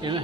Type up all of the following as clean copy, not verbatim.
Yan na.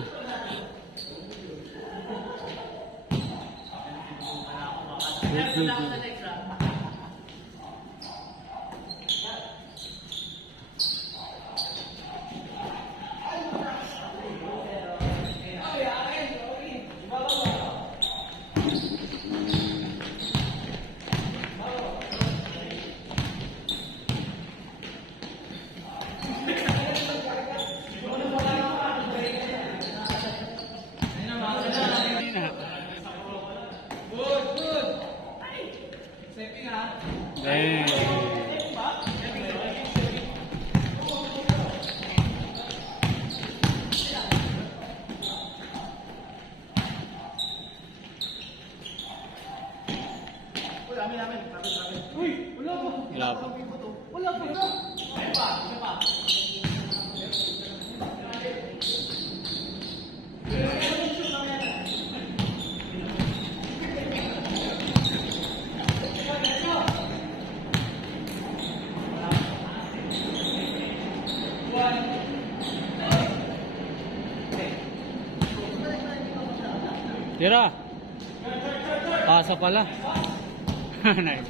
Tira. Pasa pala. Nice.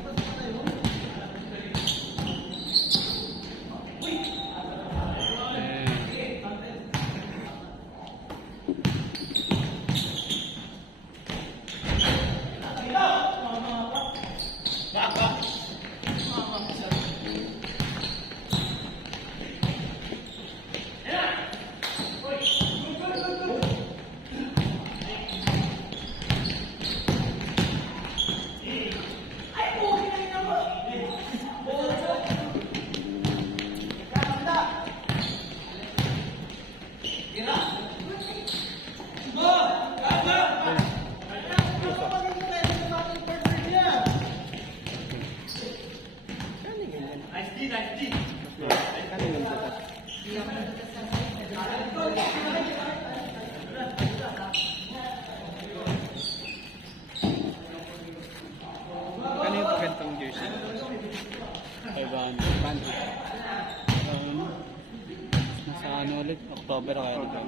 Nasa ano ulit? October o kaya dito?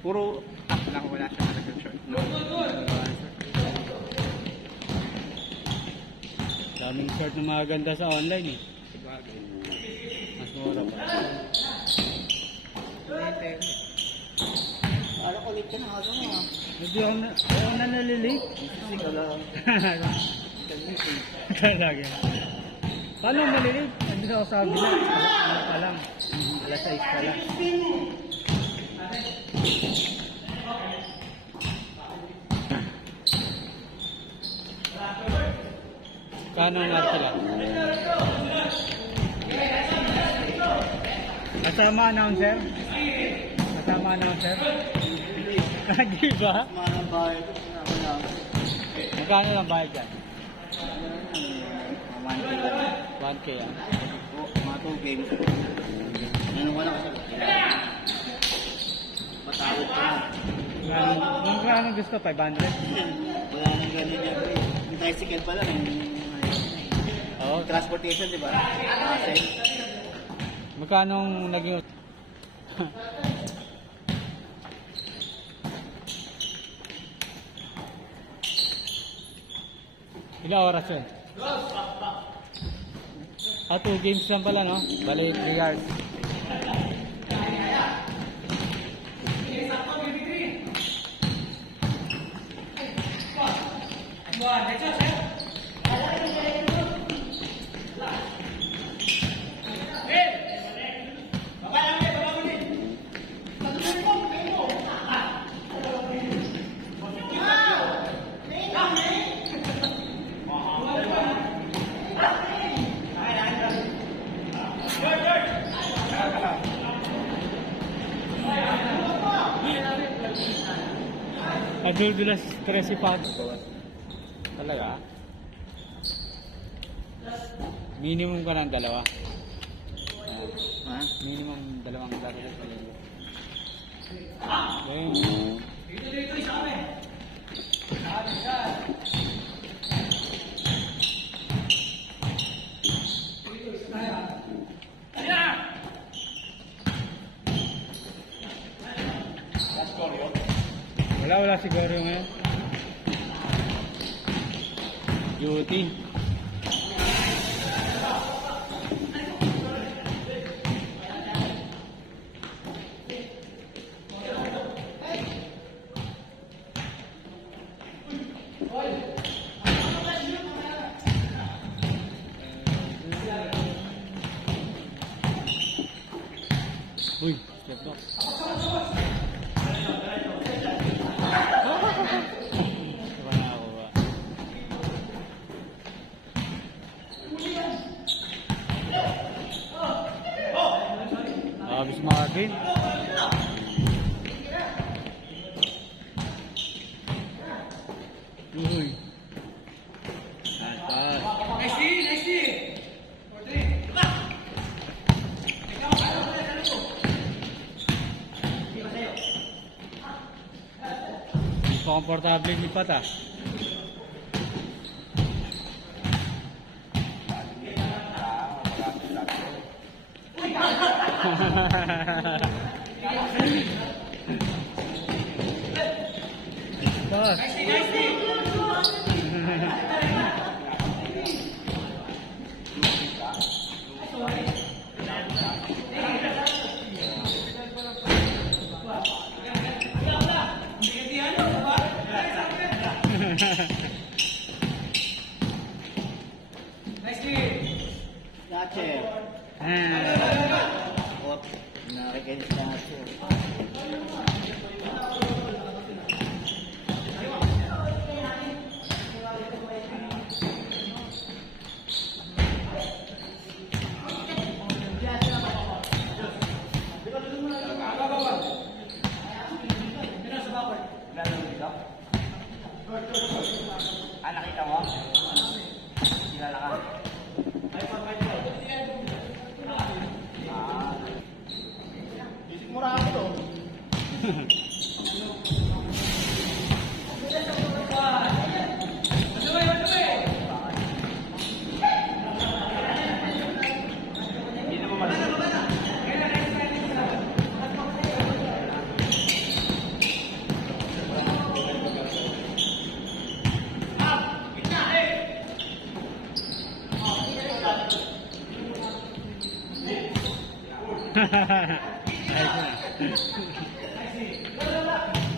Puro up lang, wala siya na nag-short. Daming short na maganda sa online eh. Mas mura pa. Parang ulit ka na ako mo ah. Hindi ako na nalilate. Kasi ka lang. Talaga. Paano malilate? Nandito ako sa kabila. Ano pa lang? Alas 6 pa lang. Kano nga sila? Kasama announcer? Kasama announcer? Hindi ba? Manang bayad ko na. Magkano lang bayad dyan? 1K. 1K ah. Mga 2 games. Ano wala kasi. Matawad ka na. Magkano gusto? 500? Wala nang ganyan yan. Yung tricycle pa lang. Oo. Transportation, di ba? Kasi. Magkano naging... Ilang oras yun? 2 games lang pala, no? Bali, 3 yards. Aduldulas 13 pounds. Talaga? Minimum ka ng dalawa. Ha? Minimum 2 laro sa linggo. Ayun. Dito isa kami. wala siguro ngayon. Duty. Uy, step back. Diba nakakuha? Abis Marvin. Uy. Komportable lipat ah. Boss. Nache. Op, nakikinis na Nache. Nakita mo? Kilala ka? Mura ako to.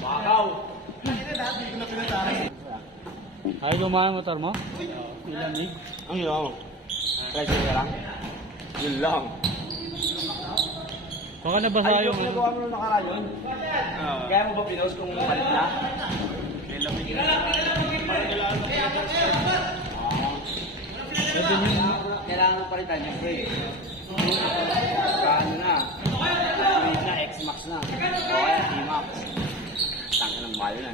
Bakaw. Ay, lumayan motor mo? Ilamig. Ang yun. Pressure ka lang. Yun lang. Baka nabasa Ay, yung yung nagawa mo nung nakaraan yun? Kaya mo ba pinost kung malit na? Lamig na. Pwede nyo. Kailangan palitan yung brake. Ano na? Upgrade na, X-Max na. O kaya D-Max. Tangka ng mahal na.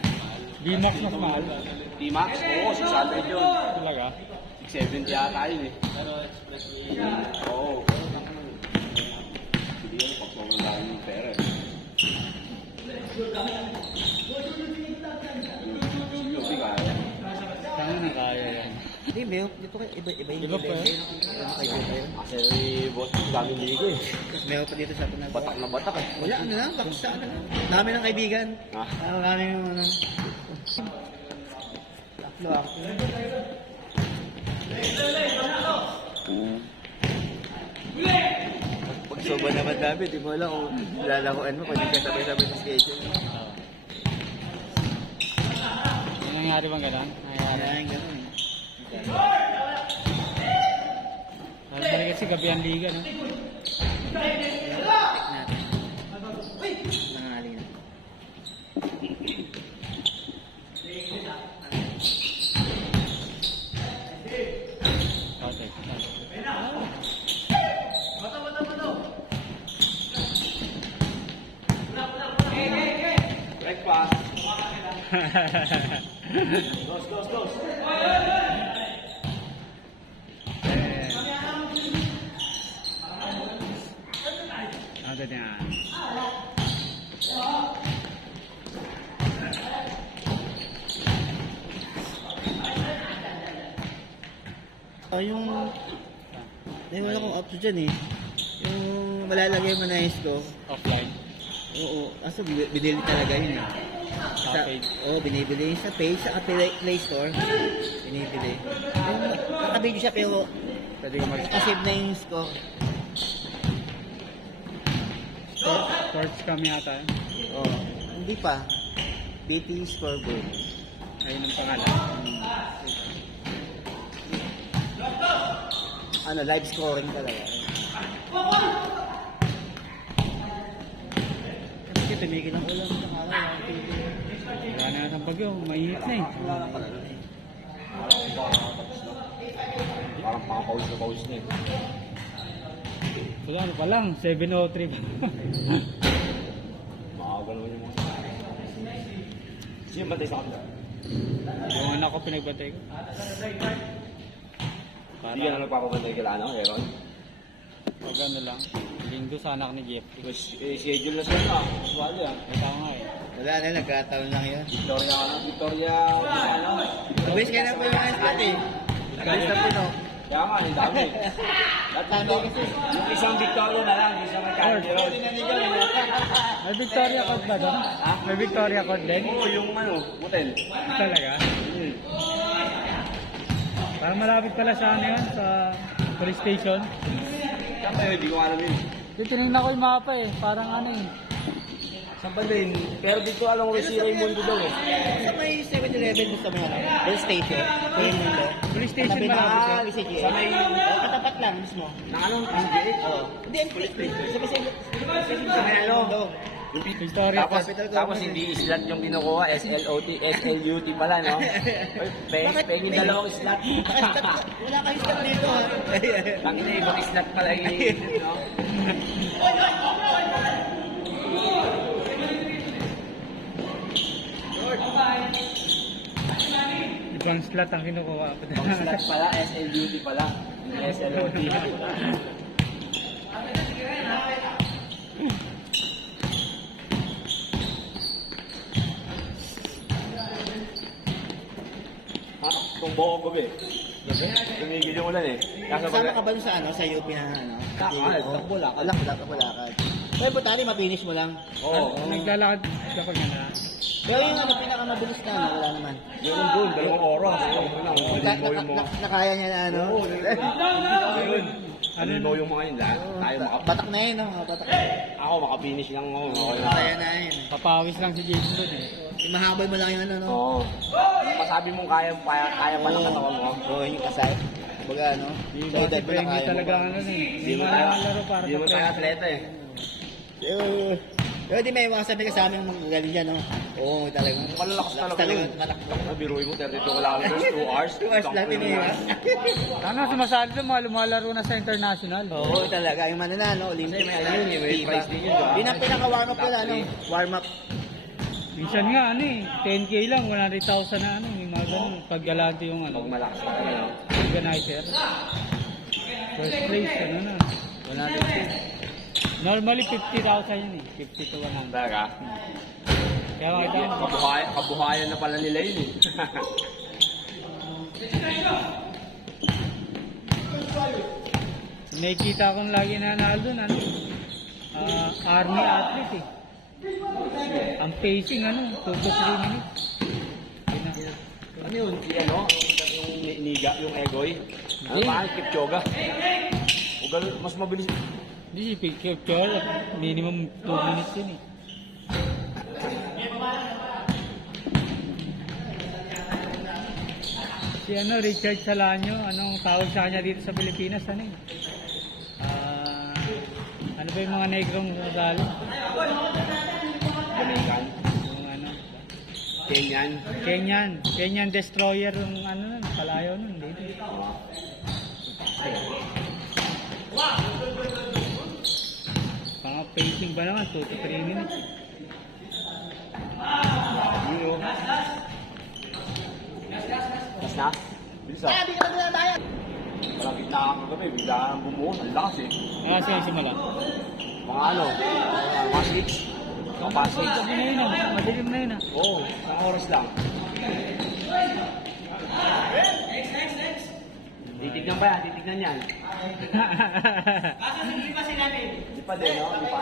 D-Max mas mahal. D-Max? Oo, 600 yun. Talaga? 670 yata yun eh. Oo. Hindi yun, pag-sobrang dami yung pera eh. Yung kaya. Saan na kaya yan? Hindi, meron dito kayo, iba yung Iba pa eh. Kasi boss, daming ligo eh. Meron pa dito sa Pinas. Batak na batak eh. Wala, ano lang, bakit sa ano lang. Dami ng kaibigan. Ah. Dami yung ano. Taklo ako. Pag soba naman dami, di mo alam kung lalakuan mo, kung hindi ka sabay-sabay sa schedule. Yung nangyari bang gano'n? Nangyari. Kaya yung gano'n. Balik kasi gabi ang liga, no? Check natin. Nangali na. Okay. Breakfast. Close. Ada niya. Yung... Dahil wala kong option dyan eh. Yung malalagay mo na ice ko. Offline. Oo. Kaso binili talaga yun eh. Sa page. Binibili sa page, sa Play Store. Binibili. Nakabidyo siya pero Pwede ka mag nakasave na yung score. torch kami ata. Oh, hindi pa. BT scoreboard. Ayun ang pangalan. Ano, live scoring talaga. Kasi tumigil ang ulan sa araw. Wala na ang bagyo, mainit na eh. Wala na pala. Parang pakapawis na pawis na eh. Wala ano pa lang, 7:03 pa. Maaga naman yung mga. Sino ba tayo sa kanila? Yung anak ko pinagbantay ko. Hindi ka na nagpapabantay kila ano, Aaron? Pag ano lang, linggo sa anak ni Jeff. Schedule na sila na. Suwali ah. Ito nga eh. Wala na, nagkataon lang yun. Victoria, ano? Mabilis ka na po yung ice cream eh. Mabilis na po, no? Kaya nga, ang dami. Yung isang Victoria na lang, yung isang Candy Road. May Victoria Code ba doon? May Victoria Code din? Oo, yung ano, hotel. Talaga? Parang malapit pala sa ano yun, sa police station. Kaya hindi ko alam yun. Tinignan ko yung mapa eh, parang ano eh. Saan ba din? Pero dito alam ko si Raymundo daw eh. Sa may 7-Eleven gusto mo lang. Police station. Police mundo. Police station Katabi malapit na eh. BCG. Sa may- Katapat lang mismo. Na anong PGA? Oo. Hindi, ang police station. Sa may Sa may ano? Victoria Tapos, Code. tapos hindi islat yung kinukuha, SLOT, SLUT pala, no? Pengin dalawang islat. Wala kayong step dito ha. Tangina, ibang islat pala yung iniisip, no? Ibang slot ang kinukuha. Ibang islat pala, SLUT pala. Hindi SLOT. Kung buo ko gabi. Tumigil yung ulan eh. Kasama ka ba dun sa ano, sa UP na ano? Takbo lakad. Lakad. Pero butali, mapinish mo lang. Oo. Naglalakad kapag ano. Pero yung ano, pinakamabilis na ano, wala naman. Meron doon, 2 oras. Nakaya niya na ano. Ano yung mga yun lahat? Tayo Batak na yun, no? Batak na yun. Ako makapinish lang ako. Okay na. Kaya na yun. Papawis lang si Jason doon eh. Mahabol mo lang yung ano, no? Oo. Masabi mong kaya pa ng katawan mo. Oo, yun yung kasay. Baga, ano? Kasi pa hindi talaga ano eh. Hindi mo laro para Hindi mo tayo atleta eh. Pero di may iwasan ka sa amin magaling dyan, no? Oo, talaga. Malalakas talaga yun. Malakbo. Biruin mo, 32 kilometers, 2 hours. 2 hours lang iniwas. Sana sumasali doon, mga lumalaro na sa international. Oo, talaga. Yung mananalo, Olympic. May ano yun, may prize din yun, di ba? Yun ang pinaka-warm up nila, no? Warm up. Minsan nga ano eh, 10k lang, 100,000 na ano, yung mga ganun. Pag galante yung ano, Pag malakas ka talaga. organizer. First place, ano na, 100k. Normally 50,000 yun eh, 50 to 100. Talaga? Kaya makita mo, Kabuhayan na pala nila yun eh. nakikita kong lagi nanalo doon, ano, army athlete eh. Ang pacing ano, 2 to 3 minutes. Yun na. Ano yun? Si ano? Yung niga, yung egoy. Ano ba? Kipchoga. Mas mabilis. Hindi si picture, minimum 2 minutes yun eh. Si ano, Richard Salanyo, anong tawag sa kanya dito sa Pilipinas, ano eh? Ano ba yung mga negrong nagalo? Jamaican. Yung ano, Kenyan. Kenyan Destroyer yung ano nun, palayaw nun, dito. Mga pacing ba naman, 2 to 3 minutes. Yun o. Tapos na? Bilis ah. Hindi ka na binabayad. Parang gitna ka kagabi. Bigla ang bumuo. Ang lakas eh. Sige, simula. Mga ano? Mga slips. Mga fast slips. Sabi na yun ah, madilim na yun ah. Oo. Isang oras lang. Titignan ba yan? Titignan yan. Hindi pa din, no? Hindi pa.